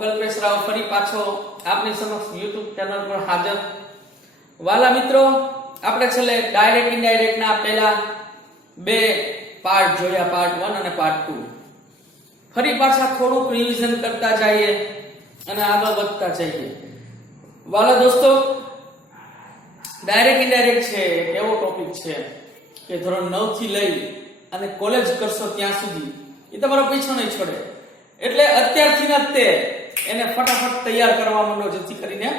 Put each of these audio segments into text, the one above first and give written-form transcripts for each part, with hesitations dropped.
કલ્પેશ રાવ ફરી પાછો આપની સમક્ષ YouTube ચેનલ પર હાજર. વાલા મિત્રો, આપણે છેલ્લે ડાયરેક્ટ ઇનડાયરેક્ટ ના પહેલા બે પાર્ટ જોયા, પાર્ટ 1 અને પાર્ટ 2. ફરી પાછા થોડુંક રિવિઝન કરતા જઈએ અને આગળ વધતા જઈએ. વાલા દોસ્તો, ડાયરેક્ટ ઇનડાયરેક્ટ છે એવો ટોપિક છે કે ધોરણ 9 થી લઈ અને કોલેજ કરશો ત્યાં સુધી એ તમારો પીછો નહીં છોડે. એટલે અત્યારથી જ તે એને ફટાફટ તૈયાર કરવા માંડો, જેથી કરીને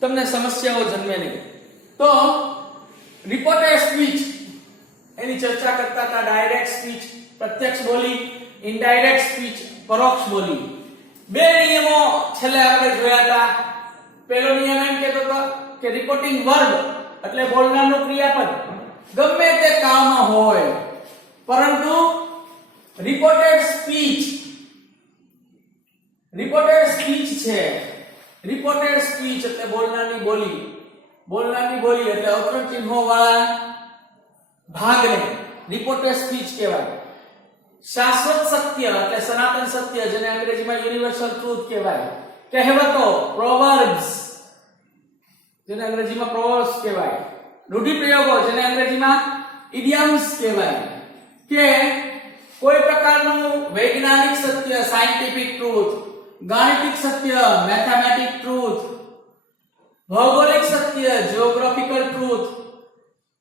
તમને સમસ્યાઓ જન્મે નહીં. તો રિપોર્ટેડ સ્પીચ એની ચર્ચા કરતા હતા. ડાયરેક્ટ સ્પીચ પ્રત્યક્ષ બોલી, ઇનડાયરેક્ટ સ્પીચ પરોક્ષ બોલી. બે નિયમો છેલ્લે આપણે જોયા હતા. પહેલો નિયમ એમ કહેતો હતો કે રિપોર્ટિંગ વર્બ એટલે બોલનારનું ક્રિયાપદ ગમે તે કાળમાં હોય, પરંતુ રિપોર્ટેડ સ્પીચ છે. રિપોર્ટેડ સ્પીચ એટલે બોલનારની બોલી એટલે અવતરણ ચિહ્નો વાળા ભાગને રિપોર્ટેડ સ્પીચ કહેવાય. શાશ્વત સત્ય એટલે સનાતન સત્ય, જેને અંગ્રેજીમાં યુનિવર્સલ ટ્રુથ કહેવાય. કહેવતો પ્રોવર્બ્સ, જેને અંગ્રેજીમાં પ્રોવર્બ્સ કહેવાય. રૂઢિપ્રયોગો, જેને અંગ્રેજીમાં ઇડિયમ્સ કહેવાય. કે કોઈ પ્રકારનું વૈજ્ઞાનિક સત્ય સાયન્ટિફિક ટ્રુથ, ગાણિતિક સત્ય મેથેમેટિક ટ્રુથ, ભૌગોલિક સત્ય જીઓગ્રાફિકલ ટ્રુથ,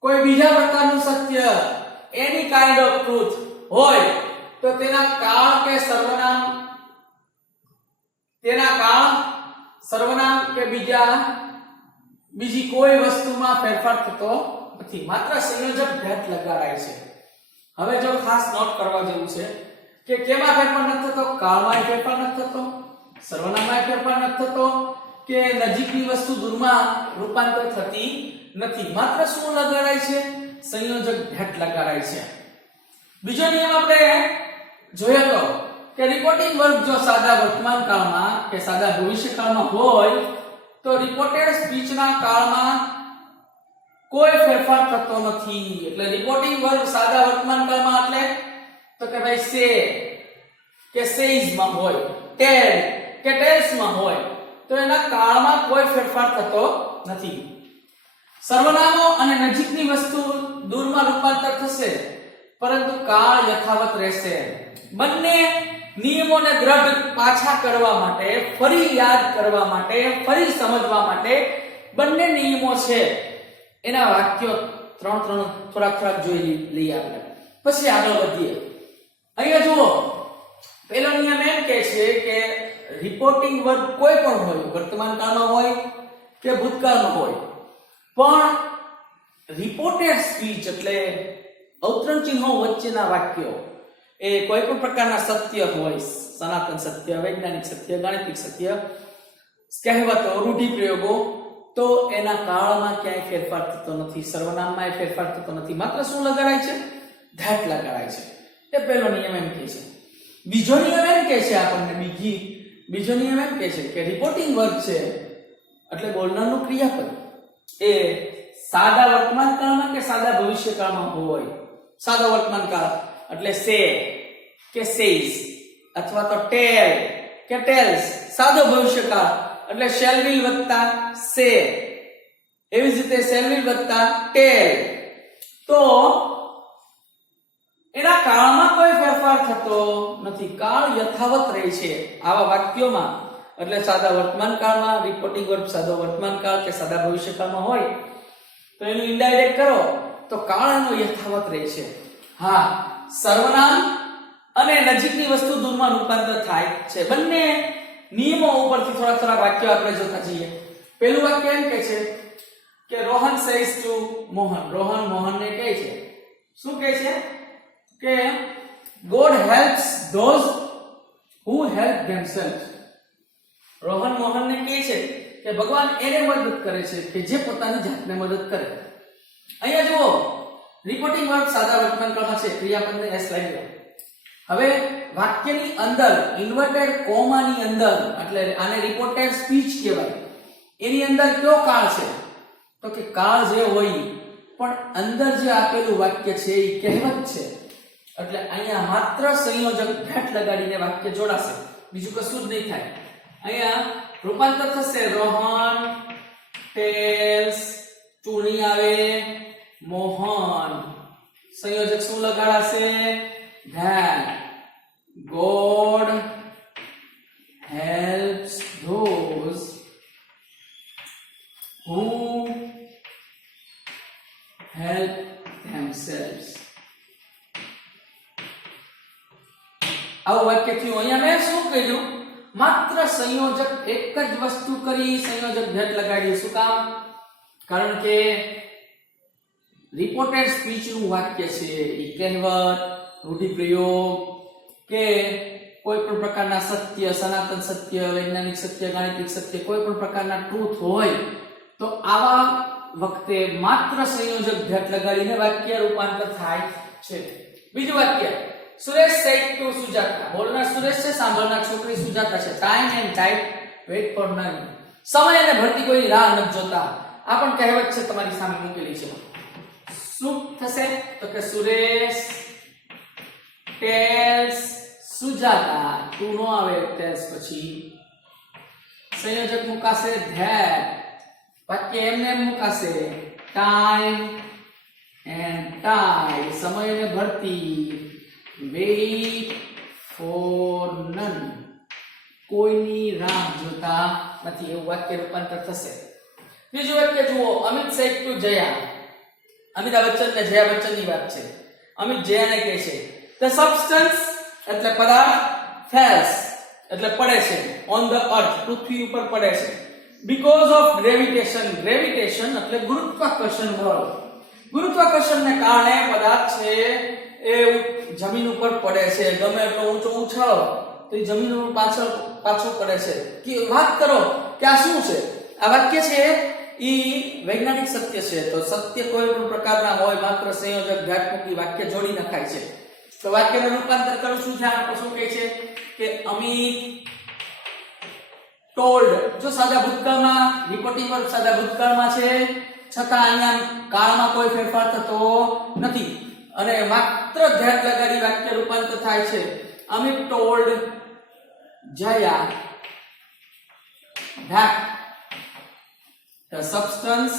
કોઈ બીજા પ્રકારનું સત્ય એની કાઇન્ડ ઓફ ટ્રુથ હોય તો તેના કાળ કે સર્વનામ કે બીજી કોઈ વસ્તુમાં ફેરફાર થતો નથી, માત્ર સંયોજક ભેટ લગાડાય છે. હવે જો ખાસ નોટ કરવા જેવું છે કે કેમાં ફેરફાર નથી થતો? કાળમાં ફેરફાર નથી થતો, સર્વનામમાં ફેરફાર નથી થતો, કે નજીકની વસ્તુ દૂરમાં રૂપાંતર થતી નથી. માત્ર શું લગાડાય છે? સંયોજક ભેટ લગાડાય છે. બીજો નિયમ આપણે જોયો તો કે રિપોર્ટિંગ વર્બ જો સાદા વર્તમાન કાળમાં કે સાદા ભવિષ્યકાળમાં હોય તો રિપોર્ટેડ સ્પીચના કાળમાં કોઈ ફેરફાર થતો નથી. એટલે રિપોર્ટિંગ વર્બ સાદા વર્તમાન કાળમાં એટલે તો કે ભાઈ સે કે સેઝ માં હોય, ટેલ કે ટેલ્સ માં હોય તો એના કાળમાં કોઈ ફેરફાર થતો નથી. સર્વનામો અને નજીકની વસ્તુ દૂરમાં રૂપાંતર થશે, પરંતુ કાળ યથાવત રહેશે. બંને નિયમોને દ્રઢ પાછા કરવા માટે, ફરી યાદ કરવા માટે, ફરી સમજવા માટે બંને નિયમો છે એના વાક્યો ત્રણ થોડાક જોઈ લઈએ આપણે, પછી આગળ વધીએ. અહીંયા જુઓ, પહેલો નિયમ એમ કહે છે કે રિપોર્ટિંગ વર્બ કોઈ પણ હોય, વર્તમાન કાળમાં હોય કે ભૂતકાળમાં હોય, પણ રિપોર્ટેડ સ્પીચ એટલે અવતરણ ચિહ્નો વચ્ચેના વાક્યો એ કોઈ પણ પ્રકારના સત્ય હોય, સનાતન સત્ય, વૈજ્ઞાનિક સત્ય, ગાણિતિક સત્ય, કહેવતો, રૂઢિપ્રયોગો, તો એના કાળમાં ક્યાંય ફેરફાર થતો નથી, સર્વનામમાં ફેરફાર થતો નથી. માત્ર શું લગાડાય છે? ધેટ લગાડાય છે. એ પહેલો નિયમ એમ કહે છે. બીજો નિયમ એમ કહે છે આપણને, બીજો નિયમ એમ કહે છે કે રિપોર્ટિંગ વર્બ છે એટલે બોલનારનું ક્રિયાપદ એ સાદા વર્તમાન કાળમાં કે સાદા ભવિષ્યકાળમાં હોય. સાદા વર્તમાન કાળ એટલે સે કે સેઝ અથવા તો ટેલ કે ટેલ્સ. સાદો ભવિષ્યકાળ એટલે શેલ વિલ વત્તા સે, એવી જ રીતે શેલ વિલ વત્તા ટેલ. તો એના કાળમાં કોઈ ફેરફાર થતો નથી, કાળ યથાવત રહે છે આવા વાક્યોમાં. એટલે સાદા વર્તમાન કાળમાં રિપોર્ટિંગ વર્બ સાદો વર્તમાન કાળ કે સાદા ભવિષ્યકાળમાં હોય તો એનું ઇનડાયરેક્ટ કરો તો કાળ એનો યથાવત રહે છે. હા, સર્વનામ અને નજીકની વસ્તુ દૂરમાં રૂપાંતર થાય છે. બંને નિયમો ઉપરથી થોડા વાક્યો આપણે જોતા જઈએ. પહેલું વાક્ય એમ કહે છે કે રોહન સેઝ ટુ મોહન. રોહન મોહનને કહે છે, શું કહે છે? કે God helps those who help themselves. Rohan મોહનને કહે છે કે ભગવાન એને મદદ કરે છે કે જે પોતાની જાતને મદદ કરે. અહીંયા જુઓ, રિપોર્ટિંગ વર્બ સાદા વર્તમાન કાળમાં છે, ક્રિયાપદને એસ લાગી. હવે વાક્યની અંદર ઇન્વર્ટેડ કોમાની અંદર, એટલે આને રિપોર્ટેડ સ્પીચ કહેવાય, એની અંદર કયો કાળ છે? તો કે કાળ જે હોય પણ અંદર જે આપેલું વાક્ય છે એ કહેવત છે. એટલે અહીંયા માત્ર સંયોજક ભેટ લગાડીને વાક્ય જોડાશે, બીજું કશું જ નહીં થાય. અહીંયા રૂપાંતર થશે રોહન ટેલ્સ ચૂણી આવે મોહન સંયોજક શું લગાડાશે that God helps those who help themselves. આવું વાક્ય થયું. અહીંયા મેં શું કહ્યું માત્ર સંયોજક એક જ વસ્તુ કરી સંયોજક ભેટ લગાડી. શું કામ? કારણ કે રિપોર્ટેડ સ્પીચ નું વાક્ય છે એ કહેવત રૂઢિપ્રયોગ કે કોઈ પણ પ્રકારના સત્ય સનાતન સત્ય વૈજ્ઞાનિક સત્ય ગાણિતિક સત્ય કોઈ પણ પ્રકારના ટ્રુથ હોય તો આવા વખતે માત્ર સંયોજક ભેટ લગાડીને વાક્ય રૂપાંતર થાય છે. બીજું વાક્ય સુરેશ said to સુજાતા. બોલનાર સુરેશ છે, સાંભળનાર છોકરી સુજાતા છે. Time and type weight four none. સમય અને ભરતી કોઈ રાહ ન જોતા. આ પણ કહેવત છે તમારી સામે મૂકેલી છે. શું થશે તો કે સુરેશ tells સુજાતા. તું નો આવે tells પછી સંયોજક મુકાશે that. વાક્ય એમને એમ મુકાશે ટાઈમ એન્ડ ટાઈ. સમય અને ભરતી wait for none. કોઈની રાહ જોતા નથી. એવું વાક્ય રૂપાંતર થશે. બીજું વાક્ય જુઓ અમિત said to જયા. અમિતાભ બચ્ચન ને જયા બચ્ચન ની વાત છે. અમિત જયાને કહે છે the substance એટલે પદાર્થ falls એટલે પડે છે on the earth પૃથ્વી ઉપર પડે છે because of gravitation. gravitation એટલે ગુરુત્વાકર્ષણ બળ. ગુરુત્વાકર્ષણને કારણે પદાર્થ છે એ જમીન ઉપર પડે છે. ગમે એટલો ઊંચો ઉછાળો તો એ જમીન ઉપર પાછો પડે છે. કે વાત કરો કે આ શું છે? આ વાક્ય છે ઈ વૈજ્ઞાનિક સત્ય છે. તો સત્ય કોઈ પણ પ્રકારના હોય માત્ર સંયોજક ઘાટ મૂકી વાક્ય જોડી નખાય છે. તો વાક્યનું રૂપાંતર કરું છું જ્યાં આપણે શું કહે છે કે અમિત ટોલ્ડ. જો સાદા ભૂતકાળમાં રિપોર્ટિંગ વર્બ સાદા ભૂતકાળમાં છે છતાં અહીંયા કાળમાં કોઈ ફેરફાર થતો નથી અને માત્ર ધ્યાન લગાડી વાક્ય રૂપાંતર થાય છે. Amit told Jaya that the substance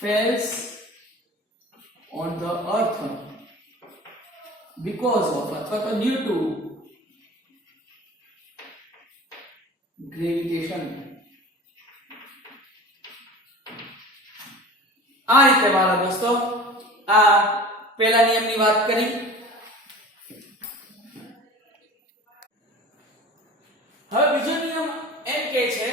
falls on the earth because of અથવા તો due to gravitation. આ રીતે મારા દોસ્તો આ પહેલા નિયમની વાત કરી. હવે બીજો નિયમ એમ કહે છે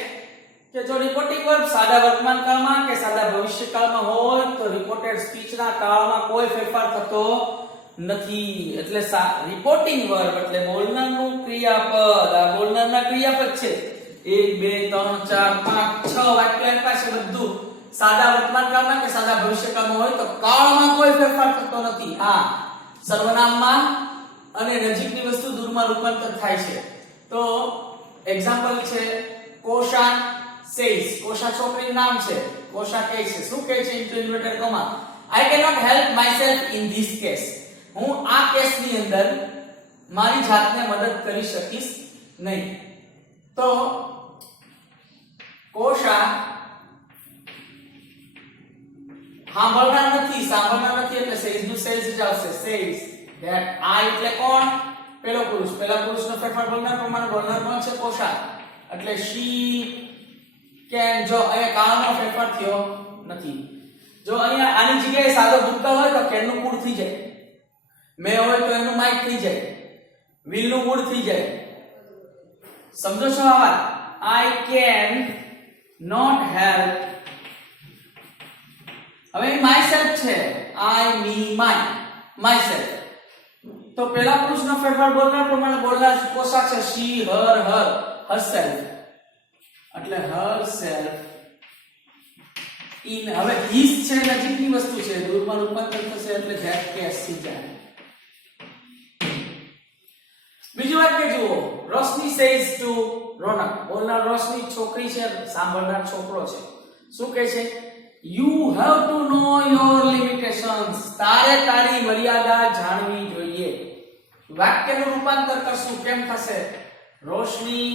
કે જો રિપોર્ટિંગ વર્બ સાદા વર્તમાન કાળમાં કે સાદા ભવિષ્યકાળમાં હોય તો રિપોર્ટેડ સ્પીચના કાળમાં કોઈ ફેરફાર થતો નથી. એટલે રિપોર્ટિંગ વર્બ એટલે બોલનારનું ક્રિયાપદ. આ બોલનારના ક્રિયાપદ છે. 1 2 3 4 5 6 વાક્ય પાસે બધું સાદા વર્તમાન કાળમાં કે સાદા ભવિષ્યકાળમાં હોય તો કાળમાં કોઈ ફેરફાર થતો નથી. હા, સર્વનામમાં અને નજીકની વસ્તુ દૂરમાં રૂપાંતર થાય છે. તો એક્ઝામ્પલ છે કોશા says. કોશા છોકરીનું નામ છે. કોશા કહે છે શું કહે છે into inverted comma I cannot help myself in this case. હું આ કેસની અંદર મારી જાતને મદદ કરી શકીશ નહીં. તો કોશા સાંભળનાર નથી એટલે says નું says જ આવશે. says that I એટલે કોણ? પેલો પુરુષ. પેલા પુરુષનો ફેરફાર બોલનાર પ્રમાણે બોલનાર કોણ છે? કોશા. એટલે she can. જો અહીંયા કાળનો ફેરફાર થયો નથી. જો અહીંયા આની જગ્યાએ સાદો ભૂતકાળ હોય તો can નું મૂળ થઈ જાય. may હોય તો એનું might થઈ જાય. will નું મૂળ થઈ જાય. સમજો છો આ વાત? I can not help. હવે myself છે. I me my myself. તો પેલા પુરુષનો ફેરફાર બોલનાર પ્રમાણે બોલનાર કોશા છે she her herself. એટલે herself in. હવે his છે નજીકની વસ્તુ છે દૂરમાં રૂપાંતર થશે એટલે that case થઈ જાય. બીજું વાક્ય જુઓ રોશની says to રોનક. બોલનાર રોશની છોકરી છે, સાંભળનાર છોકરો છે. શું કહે છે? you have to know your limitations. તારે તારી મર્યાદા જાણવી જોઈએ. વાક્યનું રૂપાંતર કરશું કેમ થશે? રોશની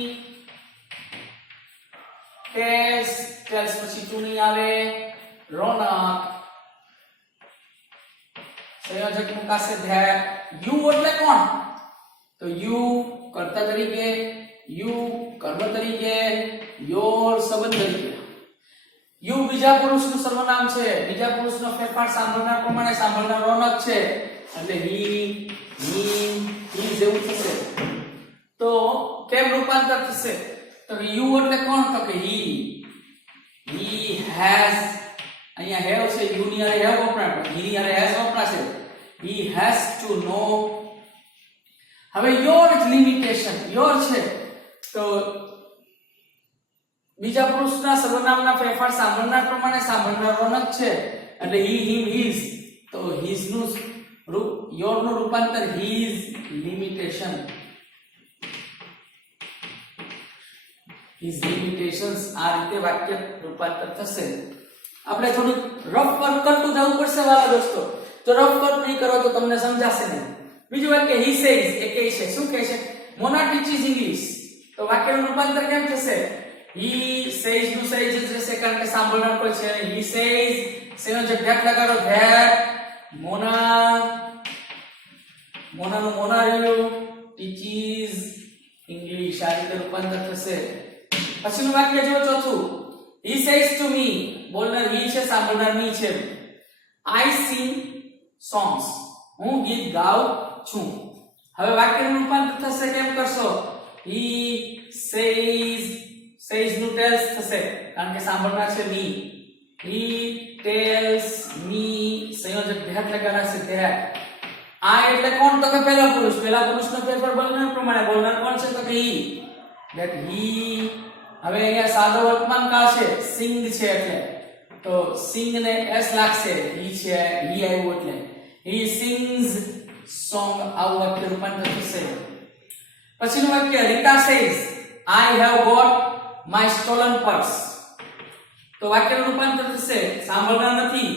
ટેલ્સ, ટેલ્સ પછી ટુ નહીં આવે, રોનક સંયોજક મુકાશે ધેટ. યુ એટલે કોણ? તો યુ કર્તા તરીકે, યુ કર્મ તરીકે, યોર સંબંધ તરીકે. યુ બીજા પુરુષનું સર્વનામ છે, બીજા પુરુષનો ફેરફાર સાંભળનાર પ્રમાણે સાંભળનાર રોનક છે એટલે હી, હી જેવું થશે. તો કેમ રૂપાંતર થશે? તો યુ એટલે કોણ? તો કે હી હેઝ, અહીંયા હેવ છે, યુ ની આરે હેવ વપરાય, હી ની આરે હેઝ વપરાશે. હી હેઝ ટુ નો. હવે યોર લિમિટેશન, યોર છે તો બીજા પુરુષના સર્વનામના ફેરફાર સાંભળનાર પ્રમાણે સાંભળનાર રોનક છે એટલે હી, હિમ, હિઝ. તો હિઝ નું યોર નું રૂપાંતર હિઝ લિમિટેશન, હિઝ લિમિટેશન્સ. આ રીતે વાક્ય રૂપાંતર થશે. આપણે થોડું રફ વર્ક કરતું જવું પડશે વાલા દોસ્તો. જો રફ વર્ક નહીં કરો તો તમને સમજાશે નહીં. બીજું વાક્ય હી સેઝ, એ કહે છે, શું કહે છે? મોના ટીચીસ ઇંગ્લિશ. તો વાક્યનું રૂપાંતર કેમ થશે? હી સેઝ નું સેઝ જ રહેશે કારણ કે સાંભળનાર કોઈ છે. હી સેઝ સંયોજક ધેટ લગાડો, ધેટ. મોનાનું મોના રહ્યું, ટીચીસ ઇંગ્લિશ. આ રીતે રૂપાંતર થશે. પછીનું વાક્ય જો ચોથું, he says to me, બોલનાર he છે, સાંભળનાર me છે. I sing songs, હું ગીત ગાઉં છું. હવે વાક્યનું રૂપાંતર થશે કેમ કરશો? he says, says નું tells થશે કારણ કે સાંભળનાર છે me. he tells me સંયોજક ધેટ લગાડ્યા છે, ધેટ. આ એટલે કોણ? તો કે પહેલા પુરુષ, પહેલા પુરુષનો ફેરફાર બોલનાર પ્રમાણે. બોલનાર કોણ છે? તો કે he, that he. હવે અહીંયા સાદો વર્તમાન કાળ છે, સિંગ છે એટલે તો સિંગ ને s લાગશે, he છે, he આવ્યું એટલે he sings song. આવું વાક્ય રૂપાંતર થશે. પછીનું વાક્ય Rita says I have got my stolen purse. તો વાક્યનું રૂપાંતર થશે, સાંભળનાર નથી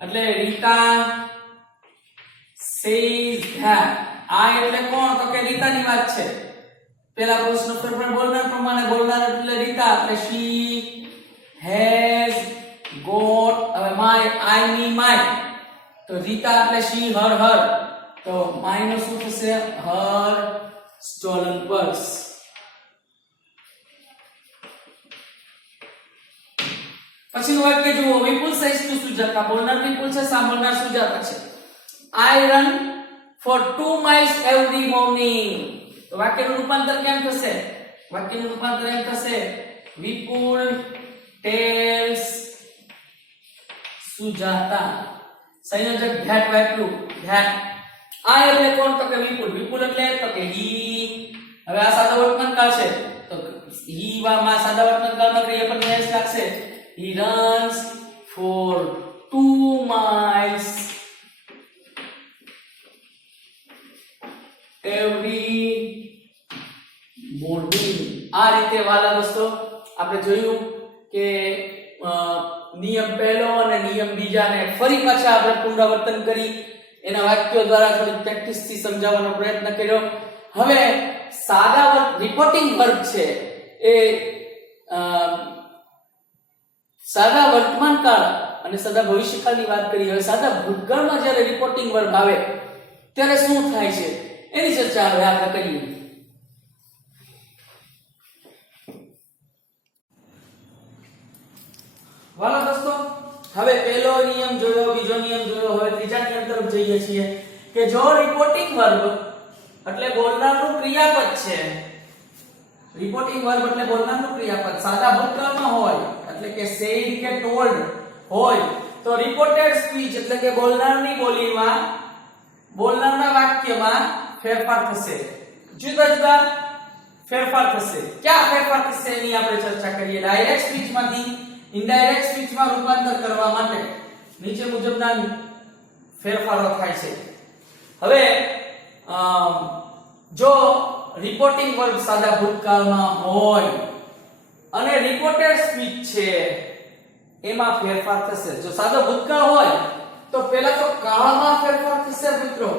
એટલે રીતા says that. આ એટલે કોણ? તો કે રીતાની વાત છે. પહેલા પુરુષનો ફેરફાર બોલનાર પ્રમાણે, બોલનાર એટલે રીતા એટલે she has got. હવે my, I, me, my. તો રીતા એટલે she, her, her. તો my નો શું થશે? her stolen purse. પછીનું વાક્ય જુઓ, વિપુલ says to સુજાતા. બોલનાર વિપુલ છે, સાંભળનાર સુજાતા છે. I run for 2 miles every morning. તો વાક્યનું રૂપાંતર કેમ થશે? વાક્યનું રૂપાંતર એમ થશે, વિપુલ ટેલ્સ સુજાતા. સંયોજક ધેટ વાપર્યું, ધેટ. આ એટલે કોણ? તો કે વિપુલ. વિપુલ એટલે તો કે હી. હવે આ સાદા વર્તમાન કાળ છે તો હી માં સાદા વર્તમાન કાળમાં ક્રિયા પણ s લાગશે. he runs for 2 miles every morning. આ રીતે વાલા દોસ્તો આપણે જોયું કે નિયમ પહેલો અને નિયમ બીજાને ફરી પાછા આપણે પુનરાવર્તન કરી એના વાક્યો દ્વારા થોડી પ્રેક્ટિસ થી સમજાવવાનો પ્રયત્ન કર્યો. હવે સાદા રિપોર્ટિંગ વર્ગ છે એ સાદા વર્તમાન કાળ અને સાદા ભવિષ્યકાળની વાત કરી. હવે સાદા ભૂતકાળમાં જ્યારે રિપોર્ટિંગ વર્ગ આવે ત્યારે શું થાય છે એની ચર્ચા હવે આપણે કરીએ. વાલા દોસ્તો હવે પહેલો નિયમ જોયો, બીજો નિયમ જોયો, હવે ત્રીજા નિયમ તરફ જઈએ છીએ કે જો રિપોર્ટિંગ વર્બ એટલે બોલનારનું ક્રિયાપદ છે. રિપોર્ટિંગ વર્બ એટલે બોલનારનું ક્રિયાપદ સાદા ભૂતકાળમાં હોય એટલે કે said કે told હોય તો રિપોર્ટેડ સ્પીચ એટલે કે બોલનારની બોલીમાં, બોલનારના વાક્યમાં ફેરફાર થશે. જુદા જુદા ફેરફાર થશે. ક્યાં ફેરફાર થશે એની આપણે ચર્ચા કરીએ. ડાયરેક્ટ સ્પીચમાંથી ઇનડાયરેક્ટ સ્પીચમાં રૂપાંતર કરવા માટે નીચે મુજબના ફેરફારો થાય છે. હવે જો રિપોર્ટિંગ વર્બ સાદા ભૂતકાળમાં હોય અને રિપોર્ટેડ સ્પીચ છે એમાં ફેરફાર થશે. જો સાદો ભૂતકાળ હોય તો પહેલા તો કાળમાં ફેરફાર થશે મિત્રો.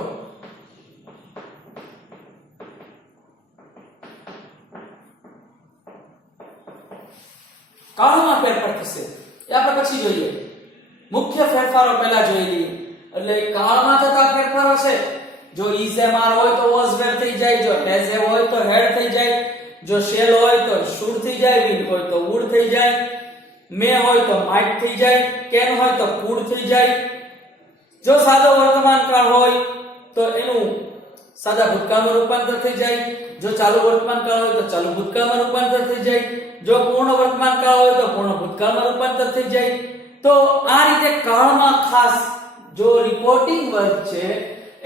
કાળમાં ફેરફાર થશે એ આપણે પછી જોઈએ. મુખ્ય ફેરફારો પહેલા જોઈ લઈએ. એટલે કાળમાં થતા ફેરફારો છે, જો is am are હોય તો was were થઈ જાય, જો has have હોય તો had થઈ જાય, જો shall હોય તો should થઈ જાય, will હોય તો would થઈ જાય, may હોય તો might થઈ જાય, can હોય તો could થઈ જાય. જો સાદો વર્તમાન કાળ હોય તો એનું સાદા ભૂતકાળમાં રૂપાંતર થઈ જાય, જો ચાલુ વર્તમાન કાળ હોય તો ચાલુ ભૂતકાળમાં રૂપાંતર થઈ જાય, જો પૂર્ણ વર્તમાન કાળ હોય તો પૂર્ણ ભૂતકાળમાં રૂપાંતર થઈ જાય. તો આ રીતે કાળમાં ખાસ જો રિપોર્ટિંગ વર્બ છે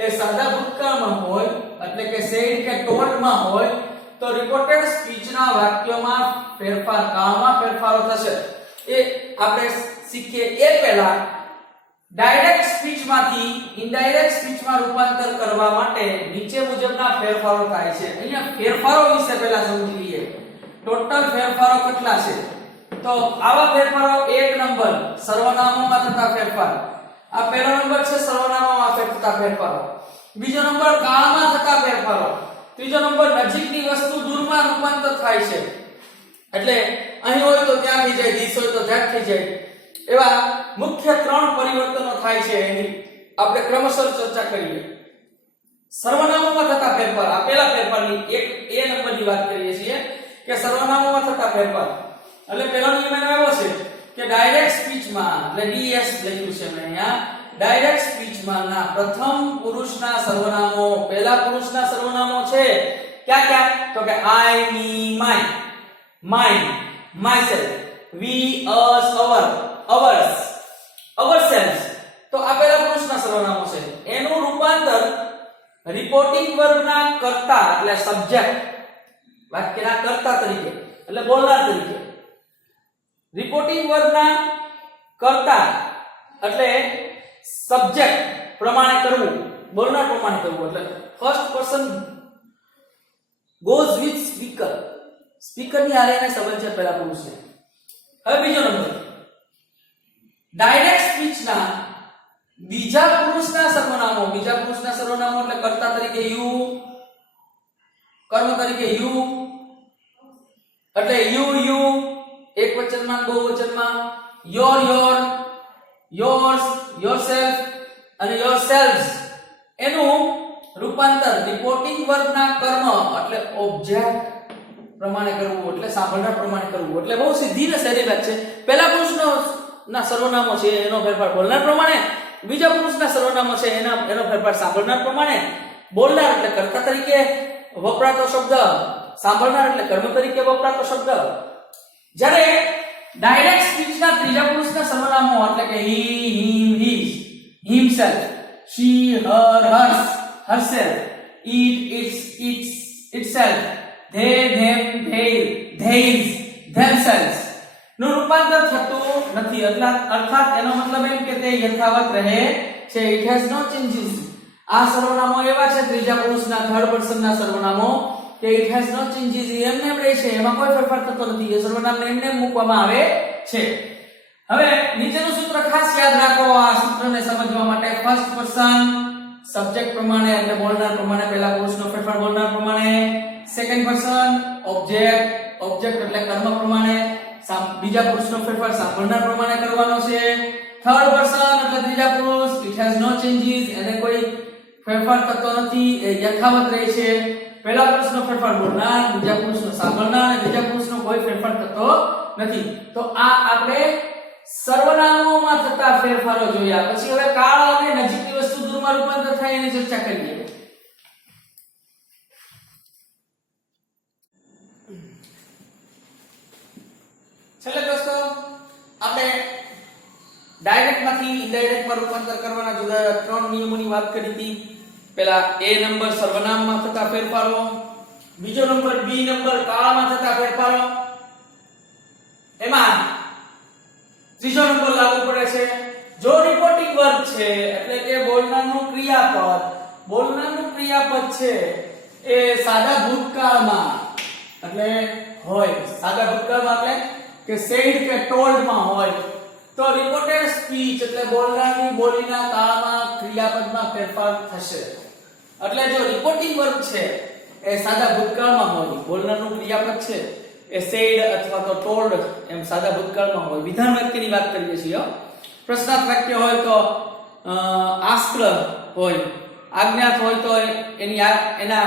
એ સાદા ભૂતકાળમાં હોય એટલે કે said કે told માં હોય તો રિપોર્ટેડ સ્પીચના વાક્યોમાં ફેરફાર કાળમાં ફેરફારો થશે. એ આપણે શીખીએ એ પહેલા ડાયરેક્ટ સ્પીચમાંથી ઇનડાયરેક્ટ સ્પીચમાં રૂપાંતર કરવા માટે નીચે મુજબના ફેરફારો થાય છે. અહીંયા ફેરફારો વિશે પહેલા સમજી લઈએ. ટોટલ ફેરફારો કેટલા છે? તો આવા ફેરફારો 1 નંબર સર્વનામોમાં થતા ફેરફાર. આ પહેલો નંબર છે સર્વનામોમાં થતા ફેરફારો. બીજો નંબર કાળમાં થતા ફેરફારો. ત્રીજો નંબર નજીકની વસ્તુ દૂરમાં રૂપાંતર થાય છે. એટલે અહીં હોય તો ત્યાં થઈ જાય, this હોય તો that થઈ જાય. એવા મુખ્ય 3 પરિવર્તનો થાય છે એની આપણે ક્રમશઃ ચર્ચા કરીએ. સર્વનામોમાં થતા ફેરફાર. આ પહેલા ફેરફારની એક એ નંબરની વાત કરીએ છીએ કે સર્વનામોમાં થતા ફેરફાર. એટલે પહેલો નિયમ એનો એવો છે કે ડાયરેક્ટ સ્પીચમાં એટલે ડીએસ લખ્યું છે મેં અહીંયા. ડાયરેક્ટ સ્પીચમાં ના પ્રથમ પુરુષના સર્વનામો, પહેલા પુરુષના સર્વનામો છે ક્યાં ક્યાં? તો કે I, me, mine, mine, myself, we, us, our, ours, ourselves. તો આ પહેલા પુરુષના સર્વનામો છે. એનું રૂપાંતર રિપોર્ટિંગ વર્બના કર્તા એટલે સબ્જેક્ટ, વાક્યના કર્તા તરીકે એટલે બોલનાર તરીકે, રિપોર્ટિંગ વર્બના કર્તા એટલે સબ્જેક્ટ પ્રમાણે કરવું, બોલનાર પ્રમાણે કરવું. એટલે first person goes with speaker. Speaker ની હારે સંબંધ છે પહેલા પુરુષ છે. હવે બીજો નંબર ડાયરેક્ટ સ્પીચના બીજા પુરુષના સર્વનામો. બીજા પુરુષના સર્વનામો એટલે કર્તા તરીકે you, કર્મ તરીકે you એટલે you, એક વચનમાં બહુવચનમાં, your, yours, yourself અને yourselves. એનું રૂપાંતર રિપોર્ટિંગ વર્બના કર્મ એટલે ઓબ્જેક્ટ પ્રમાણે કરવું, એટલે સાંભળનાર પ્રમાણે કરવું. એટલે બહુ સીધી ને સહેલી વાત છે. પહેલા પુરુષનો ના સર્વનામો છે એનો ફેરફાર બોલનાર પ્રમાણે, બીજા પુરુષના સર્વનામો છે એનો ફેરફાર સાંભળનાર પ્રમાણે. બોલનાર એટલે કર્તા તરીકે વપરાતો શબ્દ, સાંભળનાર એટલે કર્મ તરીકે વપરાતો શબ્દ. જ્યારે ડાયરેક્ટ સ્પીચના ત્રીજા પુરુષના સર્વનામો એટલે કે he, him, his, himself, she, her, hers, herself, it, its, itself, they, them, theirs, themselves નું રૂપાંતર થતું નથી. અર્થાત એનો મતલબ એમ કે તે યથાવત રહે છે. it has no changes. આ સર્વનામો એવા છે ત્રીજા પુરુષના થર્ડ પર્સનના સર્વનામો કે it has no changes. એમને એમ રહે છે, એમાં કોઈ ફેરફાર થતો નથી. એ સર્વનામને એમને મૂકવામાં આવે છે. હવે નીચેનું સૂત્ર ખાસ યાદ રાખો. આ સૂત્રને સમજવા માટે ફર્સ્ટ પર્સન સબ્જેક્ટ પ્રમાણે એટલે બોલનાર પ્રમાણે પહેલા પુરુષનો ફેરફાર બોલનાર પ્રમાણે, સેકન્ડ પર્સન ઓબ્જેક્ટ એટલે કર્મ પ્રમાણે બીજા પુરુષનો ફેરફાર સાંભળનાર પ્રમાણે કરવાનો છે. થર્ડ પર્સન એટલે ત્રીજા પુરુષ it has no changes. એને કોઈ ફેરફાર થતો નથી, એ યથાવત રહે છે. પહેલા પુરુષનો ફેરફાર બોલનાર, બીજા પુરુષનો સાંભળનાર અને ત્રીજા પુરુષનો કોઈ ફેરફાર થતો નથી. તો આ આપણે સર્વનામોમાં થતા ફેરફારો જોયા. પછી હવે કાળ અને નજીકની વસ્તુ દૂરમાં રૂપાંતર થાય એની ચર્ચા કરીએ. છેલ્લે દોસ્તો આપણે ડાયરેક્ટ માંથી ઇનડાયરેક્ટ માં રૂપાંતર કરવાના જુદા 3 નિયમોની વાત કરી હતી. પહેલા A નંબર સર્વનામમાં થતા ફેરફારો, બીજો નંબર B નંબર કાળમાં થતા ફેરફારો, એમાં ત્રીજો નંબર લાગુ પડે છે જો રિપોર્ટિંગ વર્બ છે એટલે કે બોલનારનું ક્રિયાપદ છે એ સાદા ભૂતકાળમાં એટલે હોય. સાદા ભૂતકાળમાં એટલે કે said કે told માં હોય તો રિપોર્ટેડ સ્પીચ એટલે બોલનારની બોલીના કાળમાં ક્રિયાપદમાં ફેરફાર થશે. એટલે જો રિપોર્ટિંગ વર્બ છે એ સાદા ભૂતકાળમાં હોય, બોલનારનું ક્રિયાપદ છે એ said અથવા તો told એમ સાદા ભૂતકાળમાં હોય. વિધાન વાક્યની વાત કરીએ છીએ. પ્રશ્નાર્થ વાક્ય હોય તો asked હોય, આજ્ઞાત હોય તો એના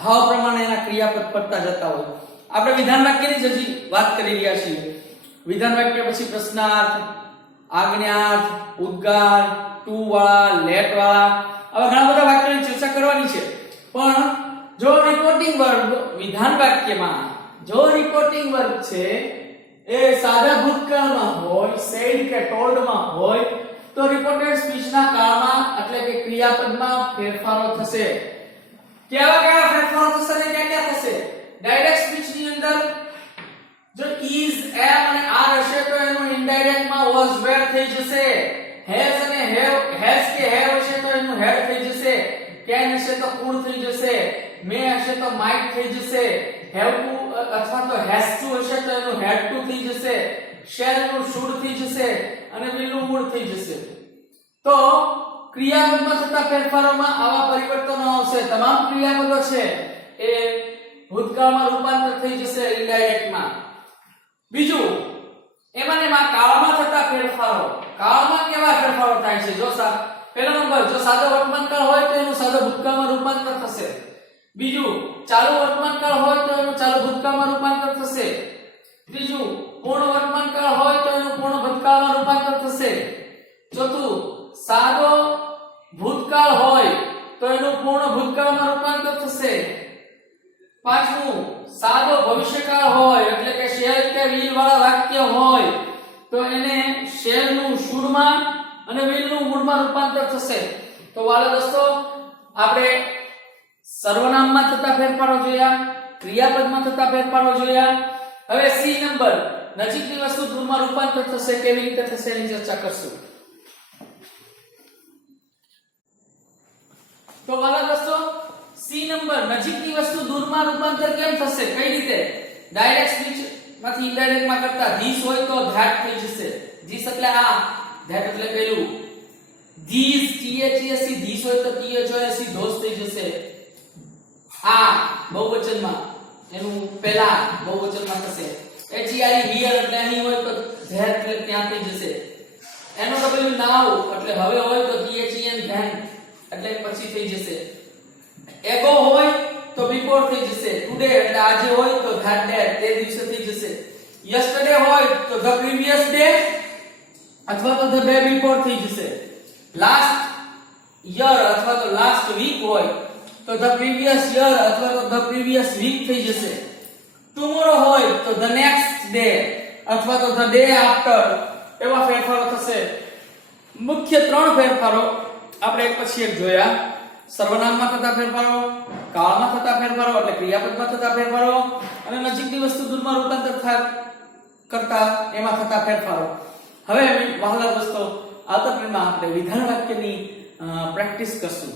ભાવ પ્રમાણે એના ક્રિયાપદ પડતા જતા હોય. આપણે વિધાન વાક્યની જ હજી વાત કરી રહ્યા છીએ. વિધાન વાક્ય પછી પ્રશ્નાર્થ, આજ્ઞાત, ઉદ્ગાર, ટુ વાળા, લેટ વાળા, આવા ઘણા બધા વાક્યોની ચર્ચા કરવાની છે. પણ જો રિપોર્ટિંગ વર્બ વિધાન વાક્યમાં જો રિપોર્ટિંગ વર્બ છે એ સાદા ભૂતકાળમાં હોય, said કે told માં હોય, તો રિપોર્ટેડ સ્પીચના કાળમાં એટલે કે ક્રિયાપદમાં ફેરફારો થશે. કેવા કેવા ફેરફારો થશે ને ક્યાં ક્યાં થશે? ડાયરેક્ટ સ્પીચની અંદર જો is, am અને are હશે તો એનું ઇનડાયરેક્ટ માં was, were થઈ જશે. has અને has કે have હશે તો એનું had થઈ જશે. can હશે તો could થઈ જશે. may હશે તો might થઈ જશે. have to અથવા તો has to હશે તો એનું had to થઈ જશે. shall નું should થઈ જશે અને will નું would થઈ જશે. તો ક્રિયાપદમાં થતા ફેરફારોમાં આવા પરિવર્તનો આવશે. તમામ ક્રિયાપદો છે એ ભૂતકાળમાં રૂપાંતર થઈ જશે ઇનડાયરેક્ટમાં. બીજું એમાં કાળમાં થતા ફેરફારો. કાળમાં કેવા ફેરફારો થાય છે? જો પહેલો નંબર, જો સાદો વર્તમાનકાળ હોય તો એનું સાદો ભૂતકાળમાં રૂપાંતર થશે. બીજું, ચાલુ વર્તમાનકાળ હોય તો એનું ચાલુ ભૂતકાળમાં રૂપાંતર થશે. ત્રીજું, પૂર્ણ વર્તમાનકાળ હોય તો એનું પૂર્ણ ભૂતકાળમાં રૂપાંતર થશે. ચોથું, સાદો ભૂતકાળ હોય તો એનું પૂર્ણ ભૂતકાળમાં રૂપાંતર થશે. પાંચમું, સાદો ભવિષ્યકાળ હોય એટલે કે shall કે will વાળા વાક્ય હોય તો એને shall નું should માં અને will નું would માં રૂપાંતર થશે. તો વાલા દોસ્તો, આપણે સર્વનામમાં થતા ફેરફારો જોયા, ક્રિયાપદમાં થતા ફેરફારો જોયા. હવે સી નંબર, નજીકની વસ્તુ દૂરમાં રૂપાંતર થશે, કેવી રીતે થશે એની ચર્ચા કરશું. તો વાલા દોસ્તો, સી નંબર, નજીકની વસ્તુ દૂરમાં રૂપાંતર કેમ થશે, કઈ રીતે? ડાયરેક્ટ સ્પીચ માંથી ઇનડાયરેક્ટ માં કરતા ધીસ હોય તો ધેટ થઈ જશે. ધીસ એટલે આ, ધેટ એટલે પેલું. ધીસ THESE ધીસ હોય તો THOSE ધોસ થઈ જશે. આ બહુવચનમાં એનું પહેલા બહુવચનમાં થશે. HERE here એટલે અહીં હોય તો ધેટ એટલે ત્યાં થઈ જશે. એનો W નાઉ એટલે હવે હોય તો THEN ધેન એટલે પછી થઈ જશે. એગો હોય તો બિફોર થઈ જશે. ટુડે એટલે આજે હોય તો ધેટ ડે તે દિવસે થઈ જશે. યસ્ટરડે હોય તો ધ પ્રીવિયસ ડે અથવા તો ધ ડે બિફોર થઈ જશે. લાસ્ટ યર અથવા તો લાસ્ટ વીક હોય તો ધ પ્રીવિયસ યર અથવા તો ધ પ્રીવિયસ વીક થઈ જશે. ટુમોરો હોય તો ધ નેક્સ્ટ ડે અથવા તો ધ ડે આફ્ટર એવા ફેરફારો થશે. મુખ્ય ત્રણ ફેરફારો આપણે એક પછી એક જોયા. સર્વનામમાં થતા ફેરફારો, કાળમાં થતા ફેરફારો એટલે ક્રિયાપદમાં થતા ફેરફારો અને નજીકની વસ્તુ દૂરમાં રૂપાંતર કરતા એમાં થતા ફેરફારો. હવે વહાલા દોસ્તો, આવતા ક્રમમાં આપણે વિધાન વાક્યની પ્રેક્ટિસ કરશું.